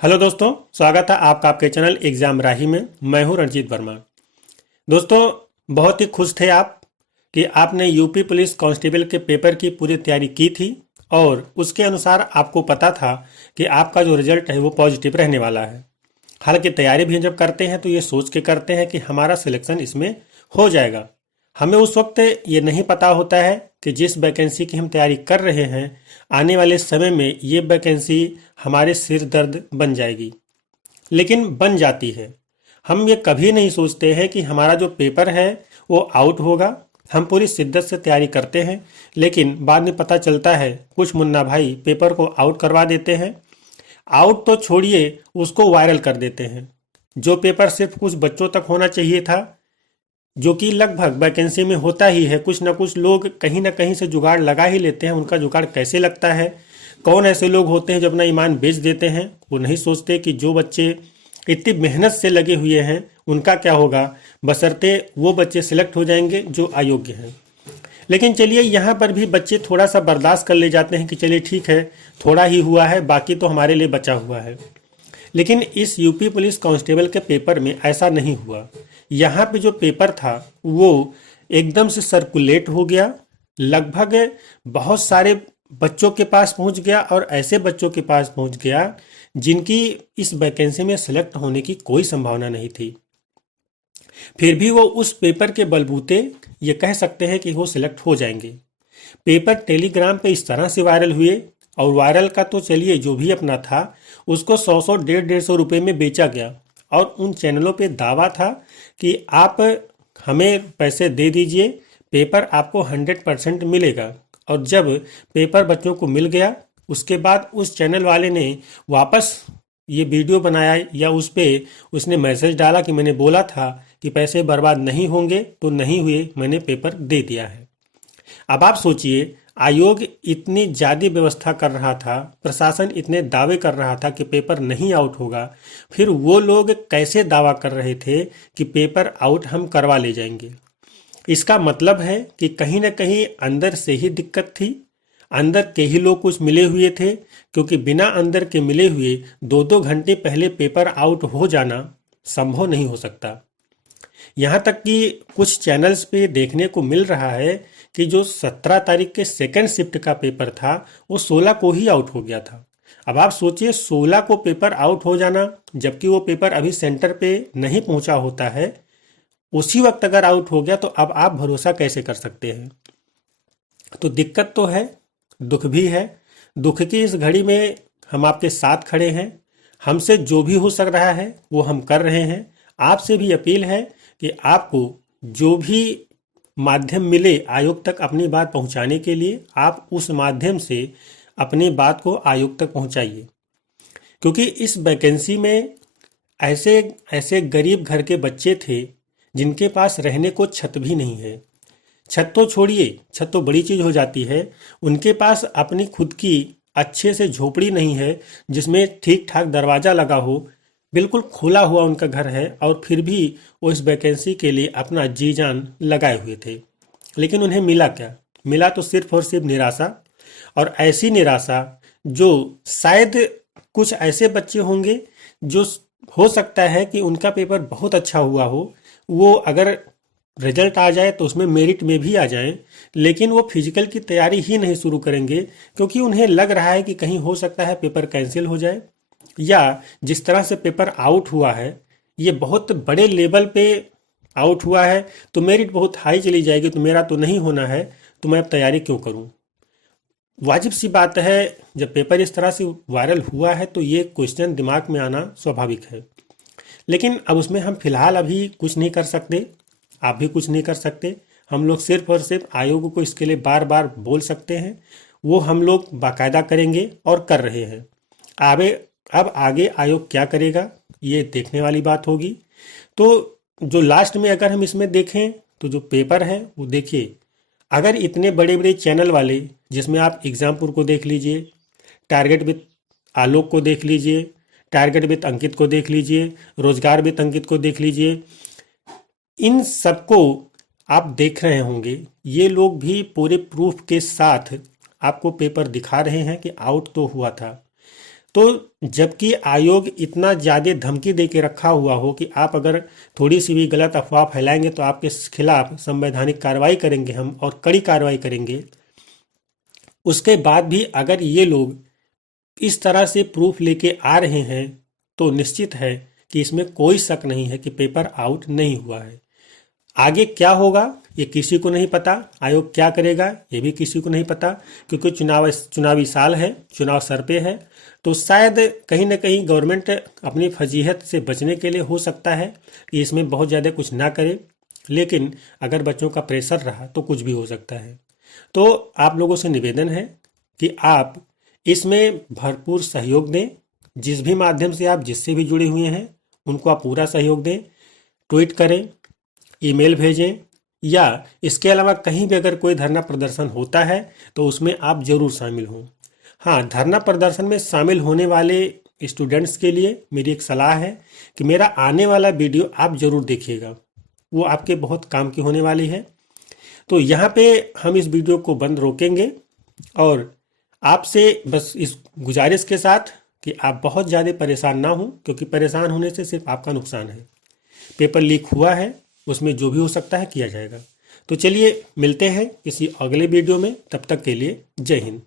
Hello दोस्तों, स्वागत है आपका आपके चैनल एग्जाम राही में। मैं हूं रणजीत वर्मा। दोस्तों, बहुत ही खुश थे आप कि आपने यूपी पुलिस कांस्टेबल के पेपर की पूरी तैयारी की थी और उसके अनुसार आपको पता था कि आपका जो रिजल्ट है वो पॉजिटिव रहने वाला है। हालांकि तैयारी भी जब करते हैं तो ये सोच के करते हैं कि हमारा सिलेक्शन इसमें हो जाएगा। हमें उस वक्त ये नहीं पता होता है कि जिस वैकेंसी की हम तैयारी कर रहे हैं आने वाले समय में ये वैकेंसी हमारे सिर दर्द बन जाएगी, लेकिन बन जाती है। हम ये कभी नहीं सोचते हैं कि हमारा जो पेपर है वो आउट होगा। हम पूरी शिद्दत से तैयारी करते हैं, लेकिन बाद में पता चलता है कुछ मुन्ना भाई पेपर को आउट करवा देते हैं। आउट तो छोड़िए, उसको वायरल कर देते हैं। जो पेपर सिर्फ कुछ बच्चों तक होना चाहिए था, जो कि लगभग वैकेंसी में होता ही है, कुछ ना कुछ लोग कहीं ना कहीं से जुगाड़ लगा ही लेते हैं। उनका जुगाड़ कैसे लगता है, कौन ऐसे लोग होते हैं जो अपना ईमान बेच देते हैं। वो नहीं सोचते कि जो बच्चे इतनी मेहनत से लगे हुए हैं उनका क्या होगा, बशर्ते वो बच्चे सिलेक्ट हो जाएंगे जो अयोग्य हैं। लेकिन चलिए, यहाँ पर भी बच्चे थोड़ा सा बर्दाश्त कर ले जाते हैं कि चलिए ठीक है, थोड़ा ही हुआ है, बाकी तो हमारे लिए बचा हुआ है। लेकिन इस यूपी पुलिस कांस्टेबल के पेपर में ऐसा नहीं हुआ। यहाँ पे जो पेपर था वो एकदम से सर्कुलेट हो गया, लगभग बहुत सारे बच्चों के पास पहुंच गया और ऐसे बच्चों के पास पहुंच गया जिनकी इस वैकेंसी में सेलेक्ट होने की कोई संभावना नहीं थी। फिर भी वो उस पेपर के बलबूते ये कह सकते हैं कि वो सिलेक्ट हो जाएंगे। पेपर टेलीग्राम पे इस तरह से वायरल हुए, और वायरल का तो चलिए जो भी अपना था, उसको 100 150 150 रुपये में बेचा गया। और उन चैनलों पे दावा था कि आप हमें पैसे दे दीजिए, पेपर आपको 100% मिलेगा। और जब पेपर बच्चों को मिल गया, उसके बाद उस चैनल वाले ने वापस ये वीडियो बनाया या उस पे उसने मैसेज डाला कि मैंने बोला था कि पैसे बर्बाद नहीं होंगे, तो नहीं हुए, मैंने पेपर दे दिया है। अब आप सोचिए, आयोग इतनी ज़्यादा व्यवस्था कर रहा था, प्रशासन इतने दावे कर रहा था कि पेपर नहीं आउट होगा, फिर वो लोग कैसे दावा कर रहे थे कि पेपर आउट हम करवा ले जाएंगे। इसका मतलब है कि कहीं ना कहीं अंदर से ही दिक्कत थी, अंदर के ही लोग कुछ मिले हुए थे, क्योंकि बिना अंदर के मिले हुए 2-2 घंटे पहले पेपर आउट हो जाना संभव नहीं हो सकता। यहाँ तक कि कुछ चैनल्स पे देखने को मिल रहा है कि जो 17 तारीख के सेकंड शिफ्ट का पेपर था वो 16 को ही आउट हो गया था। अब आप सोचिए, 16 को पेपर आउट हो जाना, जबकि वो पेपर अभी सेंटर पे नहीं पहुंचा होता है, उसी वक्त अगर आउट हो गया तो अब आप भरोसा कैसे कर सकते हैं। तो दिक्कत तो है, दुख भी है। दुख की इस घड़ी में हम आपके साथ खड़े हैं। हमसे जो भी हो सक रहा है वो हम कर रहे हैं। आपसे भी अपील है कि आपको जो भी माध्यम मिले आयोग तक अपनी बात पहुंचाने के लिए, आप उस माध्यम से अपनी बात को आयोग तक पहुंचाइए। क्योंकि इस वैकेंसी में ऐसे ऐसे गरीब घर के बच्चे थे जिनके पास रहने को छत भी नहीं है। छत तो छोड़िए, छत तो बड़ी चीज़ हो जाती है, उनके पास अपनी खुद की अच्छे से झोपड़ी नहीं है जिसमें ठीक ठाक दरवाज़ा लगा हो, बिल्कुल खुला हुआ उनका घर है, और फिर भी वो इस वैकेंसी के लिए अपना जी जान लगाए हुए थे। लेकिन उन्हें मिला क्या? मिला तो सिर्फ और सिर्फ निराशा। और ऐसी निराशा जो शायद कुछ ऐसे बच्चे होंगे जो हो सकता है कि उनका पेपर बहुत अच्छा हुआ हो, वो अगर रिजल्ट आ जाए तो उसमें मेरिट में भी आ जाएं, लेकिन वो फिजिकल की तैयारी ही नहीं शुरू करेंगे क्योंकि उन्हें लग रहा है कि कहीं हो सकता है पेपर कैंसिल हो जाए, या जिस तरह से पेपर आउट हुआ है ये बहुत बड़े लेवल पे आउट हुआ है तो मेरिट बहुत हाई चली जाएगी, तो मेरा तो नहीं होना है, तो मैं अब तैयारी क्यों करूं। वाजिब सी बात है, जब पेपर इस तरह से वायरल हुआ है तो ये क्वेश्चन दिमाग में आना स्वाभाविक है। लेकिन अब उसमें हम फिलहाल अभी कुछ नहीं कर सकते, आप भी कुछ नहीं कर सकते। हम लोग सिर्फ और सिर्फ आयोग को इसके लिए बार बार बोल सकते हैं, वो हम लोग बाकायदा करेंगे और कर रहे हैं। आगे अब आगे आयोग क्या करेगा ये देखने वाली बात होगी। तो जो लास्ट में अगर हम इसमें देखें तो जो पेपर है वो देखिए, अगर इतने बड़े बड़े चैनल वाले, जिसमें आप एग्जामपुर को देख लीजिए, टारगेट विद आलोक को देख लीजिए, टारगेट विद अंकित को देख लीजिए, रोजगार विद अंकित को देख लीजिए, इन सबको आप देख रहे होंगे, ये लोग भी पूरे प्रूफ के साथ आपको पेपर दिखा रहे हैं कि आउट तो हुआ था। तो जबकि आयोग इतना ज़्यादा धमकी दे के रखा हुआ हो कि आप अगर थोड़ी सी भी गलत अफवाह फैलाएंगे तो आपके खिलाफ संवैधानिक कार्रवाई करेंगे हम, और कड़ी कार्रवाई करेंगे, उसके बाद भी अगर ये लोग इस तरह से प्रूफ लेके आ रहे हैं तो निश्चित है कि इसमें कोई शक नहीं है कि पेपर आउट नहीं हुआ है। आगे क्या होगा ये किसी को नहीं पता, आयोग क्या करेगा ये भी किसी को नहीं पता, क्योंकि चुनावी साल है, चुनाव सर पे है। तो शायद कहीं ना कहीं गवर्नमेंट अपनी फजीहत से बचने के लिए हो सकता है कि इसमें बहुत ज़्यादा कुछ ना करे, लेकिन अगर बच्चों का प्रेशर रहा तो कुछ भी हो सकता है। तो आप लोगों से निवेदन है कि आप इसमें भरपूर सहयोग दें। जिस भी माध्यम से आप जिससे भी जुड़े हुए हैं उनको आप पूरा सहयोग दें, ट्वीट करें, ईमेल भेजें, या इसके अलावा कहीं भी अगर कोई धरना प्रदर्शन होता है तो उसमें आप जरूर शामिल हों। हाँ, धरना प्रदर्शन में शामिल होने वाले स्टूडेंट्स के लिए मेरी एक सलाह है कि मेरा आने वाला वीडियो आप जरूर देखिएगा, वो आपके बहुत काम की होने वाली है। तो यहाँ पे हम इस वीडियो को बंद रोकेंगे और आपसे बस इस गुजारिश के साथ कि आप बहुत ज़्यादा परेशान ना हो, क्योंकि परेशान होने से सिर्फ आपका नुकसान है। पेपर लीक हुआ है, उसमें जो भी हो सकता है किया जाएगा। तो चलिए मिलते हैं किसी अगले वीडियो में, तब तक के लिए जय हिंद।